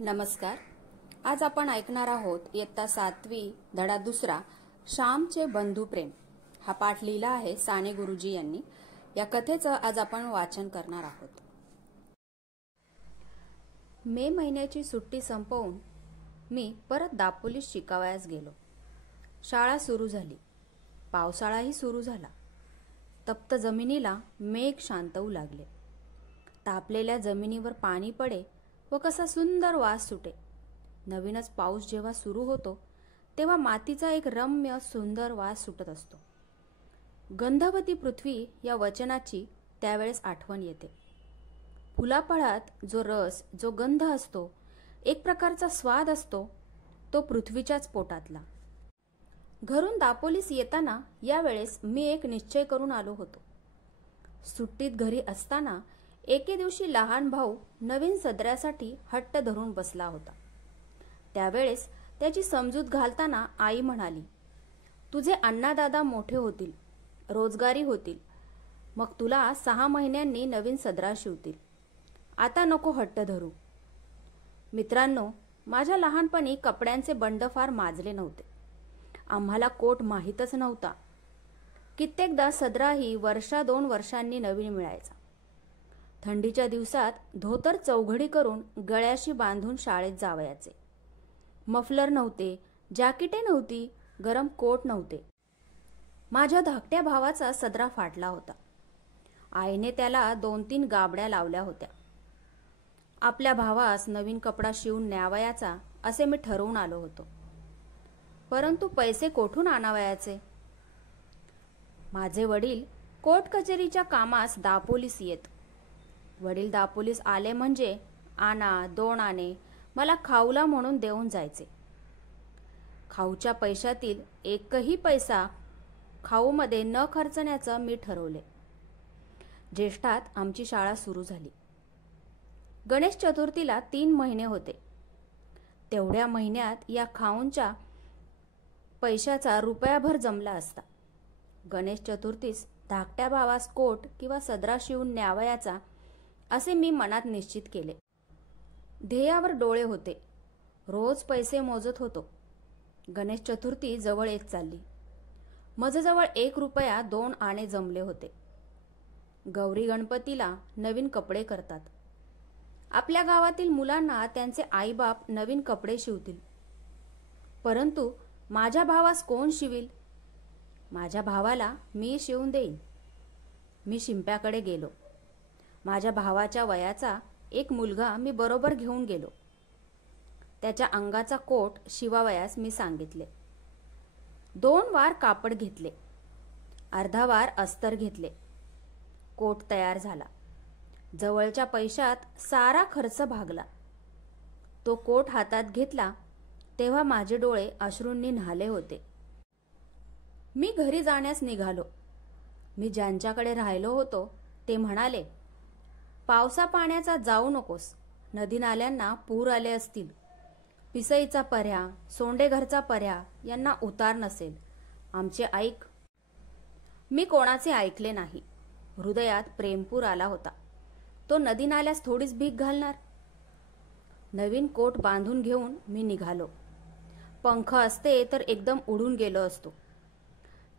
नमस्कार. आज आपण ऐकणार आहोत इयत्ता 7वी धडा 2 श्यामचे बंधू प्रेम. हा पाठ लिहिला आहे साने गुरुजी यांनी. या कथेचं आज आपण वाचन करणार आहोत. मे महिन्याची सुट्टी संपवून मी परत दापोलीत शिकावयास गेलो. शाळा सुरू झाली. पावसाळाही सुरू झाला. तप्त जमिनीला मेघ शांतवू लागले. तापलेल्या जमिनीवर पाणी पडे व कसा सुंदर वास सुटे. नवीनच पाऊस जेव्हा सुरू होतो तेव्हा मातीचा एक रम्य सुंदर वास सुटत असतो. गंधवती पृथ्वी या वचनाची त्यावेळेस आठवण येते. फुलाफळात जो रस, जो गंध असतो, एक प्रकारचा स्वाद असतो, तो पृथ्वीच्याच पोटातला. घरून दापोलीस येताना यावेळेस मी एक निश्चय करून आलो होतो. सुट्टीत घरी असताना एके दिवशी लहान भाऊ नवीन सदऱ्यासाठी हट्ट धरून बसला होता. त्यावेळेस त्याची समजूत घालताना आई म्हणाली, तुझे अण्णादादा मोठे होतील, रोजगारी होतील, मग तुला 6 महिन्यांनी नवीन सदरा शिवतील. आता नको हट्ट धरू. मित्रांनो, माझ्या लहानपणी कपड्यांचे बंड फार माजले नव्हते. आम्हाला कोट माहीतच नव्हता. कित्येकदा सदराही 1-2 वर्षांनी नवीन मिळायचा. थंडीच्या दिवसात धोतर चौघडी करून गळ्याशी बांधून शाळेत जावयाचे. मफलर नव्हते, जॅकेटे नव्हती, गरम कोट नव्हते. माझ्या धाकट्या भावाचा सदरा फाटला होता. आईने त्याला 2-3 गाबड्या लावल्या होत्या. आपल्या भावास नवीन कपडा शिवून न्यावयाचा असे मी ठरवून आलो होतो. परंतु पैसे कोठून आणावयाचे? माझे वडील कोर्ट कचेरीच्या कामास दापोलीस येत. वडील दापोलीस आले म्हणजे 2 आणे मला खाऊला म्हणून देऊन जायचे. खाऊच्या पैशातील एकही पैसा खाऊमध्ये न खर्चण्याचं मी ठरवले. ज्येष्ठात आमची शाळा सुरू झाली. गणेश चतुर्थीला 3 महिने होते. तेवढ्या महिन्यात या खाऊंच्या पैशाचा रुपयाभर जमला असता. गणेश चतुर्थीस धाकट्या भावास कोट किंवा सदरा शिवून न्यावयाचा असे मी मनात निश्चित केले. ध्येयावर डोळे होते. रोज पैसे मोजत होतो. गणेश चतुर्थी जवळ येत चालली. माझ्याजवळ 1 रुपया 2 आणे जमले होते. गौरी गणपतीला नवीन कपडे करतात. आपल्या गावातील मुलांना त्यांचे आईबाप नवीन कपडे शिवतील. परंतु माझ्या भावास कोण शिवील? माझ्या भावाला मी शिवून देईन. मी शिंप्याकडे गेलो. माझ्या भावाच्या वयाचा एक मुलगा मी बरोबर घेऊन गेलो. त्याच्या अंगाचा कोट शिवावयास मी सांगितले. 2 वार कापड घेतले. अर्धा वार अस्तर घेतले. कोट तयार झाला. जवळच्या पैशात सारा खर्च भागला. तो कोट हातात घेतला तेव्हा माझे डोळे अश्रूंनी न्हाले होते. मी घरी जाण्यास निघालो. मी ज्यांच्याकडे राहिलो होतो ते म्हणाले, पावसा पाण्याचा जाऊ नकोस. नदी नाल्यांना पूर आले असतील. पिसईचा पर्या, सोंडेघरचा पर्या यांना उतार नसेल. आमचे ऐक. मी कोणाचे ऐकले नाही. हृदयात प्रेमपूर आला होता. तो नदी नाल्यास थोडीच भीक घालणार. नवीन कोट बांधून घेऊन मी निघालो. पंख असते तर एकदम उडून गेलो असतो.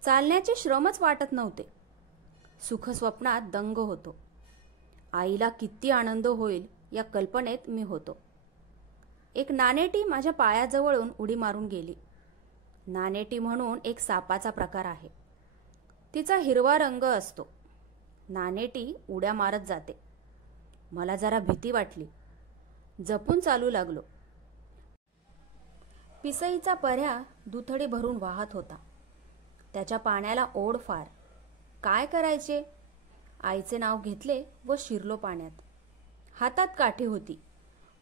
चालण्याचे श्रमच वाटत नव्हते. सुखस्वप्नात दंग होतो. आईला किती आनंद होईल या कल्पनेत मी होतो. एक नानेटी माझ्या पायाजवळून उडी मारून गेली. नानेटी म्हणून एक सापाचा प्रकार आहे. तिचा हिरवा रंग असतो. नानेटी उड्या मारत जाते. मला जरा भीती वाटली. जपून चालू लागलो. पिसईचा पर्या दुथडी भरून वाहत होता. त्याच्या पाण्याला ओढ फार. काय करायचे? आईचे नाव घेतले व शिरलो पाण्यात. हातात काठी होती.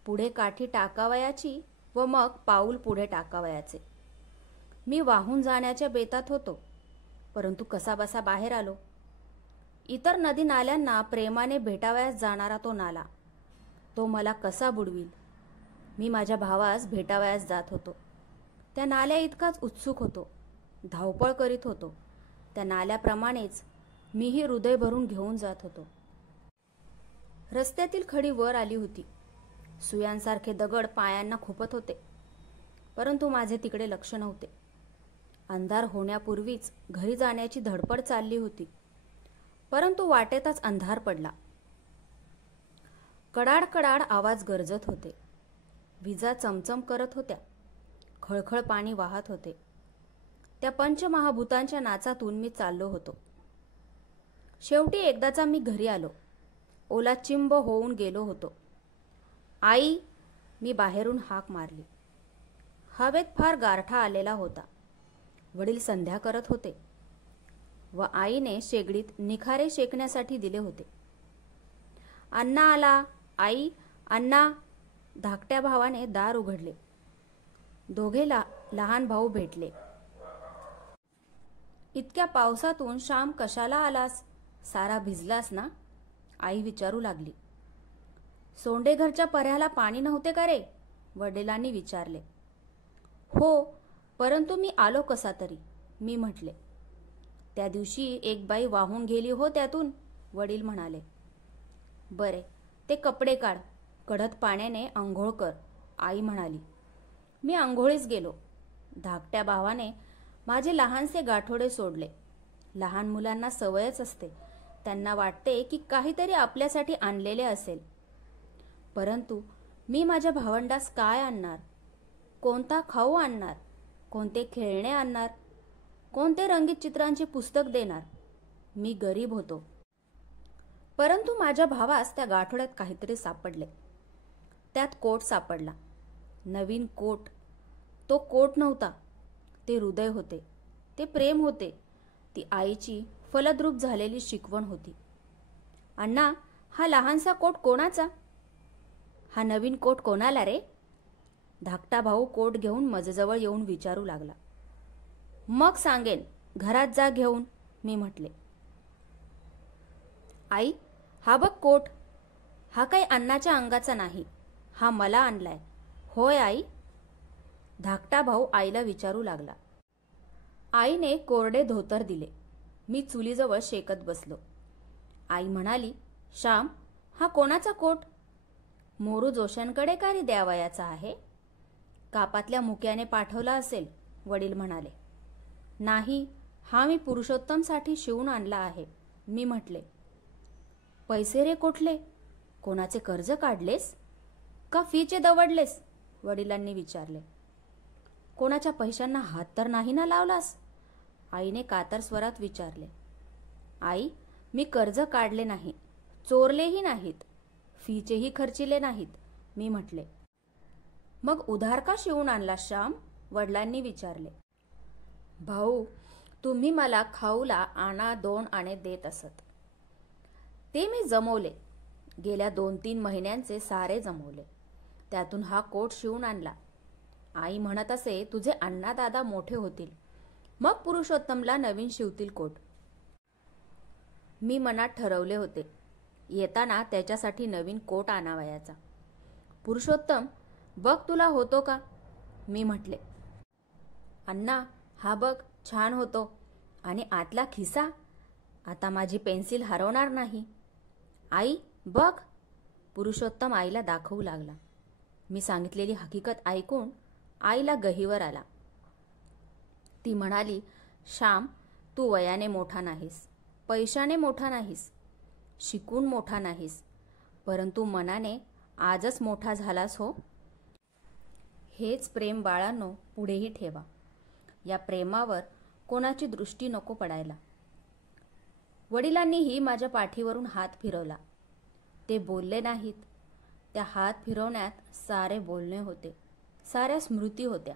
पुढे काठी टाकावयाची व मग पाऊल पुढे टाकावयाचे. मी वाहून जाण्याच्या बेतात होतो. परंतु कसाबसा बाहेर आलो. इतर नदी नाल्यांना प्रेमाने भेटावयास जाणारा तो नाला, तो मला कसा बुडवील? मी माझ्या भावास भेटावयास जात होतो. त्या नाल्या इतकाच उत्सुक होतो. धावपळ करीत होतो. त्या नाल्याप्रमाणेच मीही हृदय भरून घेऊन जात होतो. रस्त्यातील खडी वर आली होती. सुयांसारखे दगड पायांना खुपत होते, परंतु माझे तिकडे लक्ष नव्हते. अंधार होण्यापूर्वीच घरी जाण्याची धडपड चालली होती, परंतु वाटेतच अंधार पडला. कडाड कडाड आवाज गरजत होते. विजा चमचम करत होत्या. खळखळ पाणी वाहत होते. त्या पंचमहाभूतांच्या नाचातून मी चाललो होतो. शेवटी एकदाचा मी घरी आलो. ओला चिंब होऊन गेलो होतो. आई, मी बाहेरून हाक मारली. हवेत फार गारठा आलेला होता. वडील संध्या करत होते व आईने शेगडीत निखारे शेकण्यासाठी दिले होते. अण्णा आला, आई, अण्णा. धाकट्या भावाने दार उघडले. दोघे लहान भाऊ भेटले. इतक्या पावसातून श्याम कशाला आलास? सारा भिजलास ना? आई विचारू लागली. सोंडेघरच्या पर्याला पाणी नव्हते का रे? वडिलांनी विचारले. हो, परंतु मी आलो कसा तरी, मी म्हटले. त्या दिवशी एक बाई वाहून गेली हो त्यातून, वडील म्हणाले. बरे, ते कपडे काढ, कडक पाण्याने आंघोळ कर, आई म्हणाली. मी आंघोळीस गेलो. धाकट्या भावाने माझे लहानसे गाठोडे सोडले. लहान मुलांना सवयच असते. त्यांना वाटते की काहीतरी आपल्यासाठी आणलेले असेल. परंतु मी माझ्या भावंडास काय आणणार? कोणता खाऊ आणणार? कोणते खेळणे आणणार? कोणते रंगीत चित्रांचे पुस्तक देणार? मी गरीब होतो. परंतु माझ्या भावास त्या गाठोड्यात काहीतरी सापडले. त्यात कोट सापडला. नवीन कोट. तो कोट नव्हता, ते हृदय होते, ते प्रेम होते, ती आईची फलद्रूप झालेली शिकवण होती. अण्णा, हा लहानसा कोट कोणाचा? हा नवीन कोट कोणाला रे? धाकटा भाऊ कोट घेऊन माझ्याजवळ येऊन विचारू लागला. मग सांगेन, घरात जा घेऊन, मी म्हटले. आई, हा बघ कोट. हा काही अण्णाच्या अंगाचा नाही, हा मला आणलाय. होय आई? धाकटा भाऊ आईला विचारू लागला. आईने कोरडे धोतर दिले. मी चुलीजवळ शेकत बसलो. आई म्हणाली, श्याम, हा कोणाचा कोट? मोरू जोशांकडे का रे द्यावयाचा आहे? कापातल्या मुक्याने पाठवला असेल, वडील म्हणाले. नाही, हा मी पुरुषोत्तमसाठी शिवून आणला आहे, मी म्हटले. पैसे रे कुठले? कोणाचे कर्ज काढलेस का फीचे दवडलेस? वडिलांनी विचारले. कोणाच्या पैशांना हात तर नाही ना लावलास? आईने कातर स्वरात विचारले. आई, मी कर्ज काढले नाही, चोरलेही नाहीत, फीचेही खर्चिले नाहीत, मी म्हटले. मग उधार का शिवून आणला श्याम? वडिलांनी विचारले. भाऊ, तुम्ही मला खाऊला आणा 2 आणे देत असत. ते मी जमवले. गेल्या 2-3 महिन्यांचे सारे जमवले. त्यातून हा कोट शिवून आणला. आई म्हणत असे, तुझे अण्णा दादा मोठे होतील, मग पुरुषोत्तमला नवीन शिवतील कोट. मी मनात ठरवले होते, येताना त्याच्यासाठी नवीन कोट आणावयाचा. पुरुषोत्तम, बघ तुला होतो का? मी म्हटले. अण्णा, हा बघ, छान होतो. आणि आतला खिसा? आता माझी पेन्सिल हरवणार नाही. आई, बघ. पुरुषोत्तम आईला दाखवू लागला. मी सांगितलेली हकीकत ऐकून आईला गहिवर आला. ती म्हणाली, श्याम, तू वयाने मोठा नाहीस, पैशाने मोठा नाहीस, शिकून मोठा नाहीस, परंतु मनाने आजच मोठा झालास हो. हेच प्रेम बाळांनो पुढेही ठेवा. या प्रेमावर कोणाची दृष्टी नको पडायला. वडिलांनीही माझ्या पाठीवरून हात फिरवला. ते बोलले नाहीत. त्या हात फिरवण्यात सारे बोलणे होते, साऱ्या स्मृती होत्या.